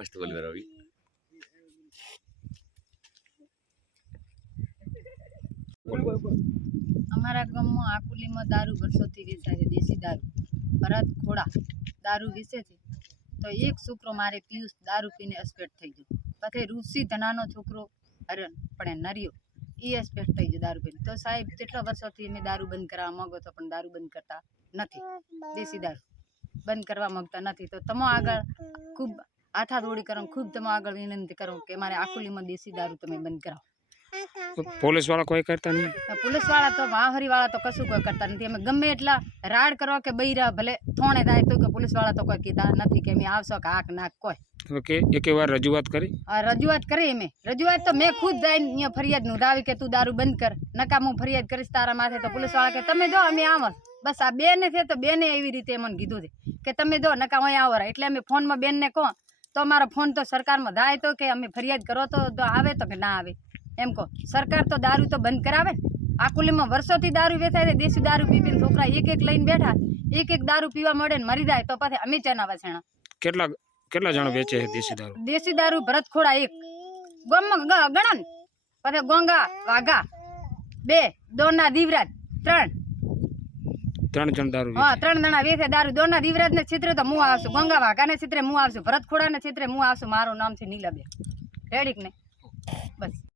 મસ્ત બોલી રવિ અમારા ગામમાં આકુલીમાં દારૂ વર્ષોથી વેચાય છે, દેશી દારૂ ભરત ખોડા દારૂ વેચે છે. તો એક છોકરો મારે પિયુષ દારૂ પીને એસ્પેક્ટ થઈ ગયો. પછી ઋષિ ધનાનો છોકરો હરણ પણ નરિયો એ એસ્પેક્ટ થઈ ગયો દારૂ પીને. તો સાહેબ કેટલા વર્ષોથી અમે દારૂ બંધ કરવા માંગો તો પણ દારૂ બંધ કરતા નથી, દેશી દારૂ બંધ કરવા માંગતા નથી. તો તમે આગળ ખૂબ હાથાદોડી કરો, ખૂબ તમે આગળ વિનંતી કરો કે મારે આકુલીમાં દેશી દારૂ તમે બંધ કરાવો. પોલીસ વાળા કોઈ કરતા નહીં? પોલીસ વાળા તો વાહરી વાળા તો કશું કોઈ કરતા નથી. અમે ગમે એટલા રાડ કરવા કે બૈરા ભલે થોણે થાય તો કે પોલીસ વાળા તો કોઈ કીધા નથી કે અમે આવશો કે હાક નાક કોઈ. એક વાર રજૂઆત કરી? રજૂઆત કરી અમે. રજૂઆત તો મેં ખુદ જઈને અહીંયા ફરિયાદ નોંધાવી કે તું દારૂ બંધ કર, નકામ હું ફરિયાદ કરીશ તારા માથે. તો પોલીસ વાળા કે તમે જો અમે આવો. બસ આ બેને છે તો બેને એવી રીતે મને કીધું છે કે તમે જો નકામ અહીંયા આવો. એટલે અમે ફોનમાં બેનને કહો તો અમારો ફોન તો સરકારમાં જાય તો કે અમે ફરિયાદ કરો તો આવે તો કે ના આવે એમ કહો. સરકાર તો દારૂ તો બંધ કરાવે. આકુલીમાં વર્ષોથી દારૂ વેચાય છે, દેશી દારૂ પીને છોકરા એક લઈને બેઠા, એક દારૂ પીવા મળે ને મરી જાય તો પછી અમે ચેના વસેણા. કેટલા જણ વેચે છે દેશી દારૂ? દેશી દારૂ ભરત ખોડા એક ગામમાં ગણન, પછી ગોંગા વાઘા 2, દોના દીવરાજ 3 જણ દારૂ? હા 3 જણા વેચે દારૂ. દોના દીવરાજ ને છિત્રે તો હું આવશું, ગોંગા વાઘા ને છિત્રે હું આવશું, ભરત ખોડા ને છિત્રે હું આવશું. મારું નામ છે નીલાબેન રેડીક ને બસ.